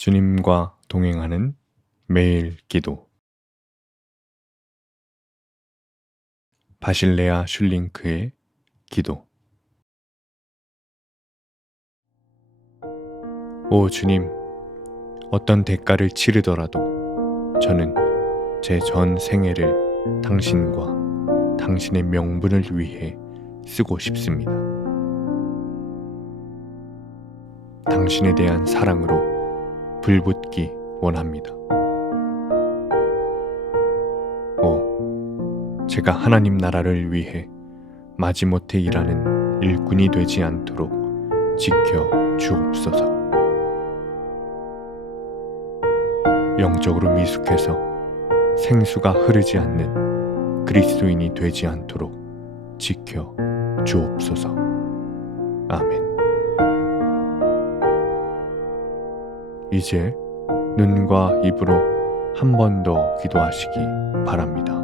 주님과 동행하는 매일 기도 바실레아 슐링크의 기도 오 주님, 어떤 대가를 치르더라도 저는 제 전 생애를 당신과 당신의 명분을 위해 쓰고 싶습니다. 당신에 대한 사랑으로 불붙기 원합니다. 오, 제가 하나님 나라를 위해 마지못해 일하는 일꾼이 되지 않도록 지켜 주옵소서. 영적으로 미숙해서 생수가 흐르지 않는 그리스도인이 되지 않도록 지켜 주옵소서. 아멘. 이제 눈과 입으로 한 번 더 기도하시기 바랍니다.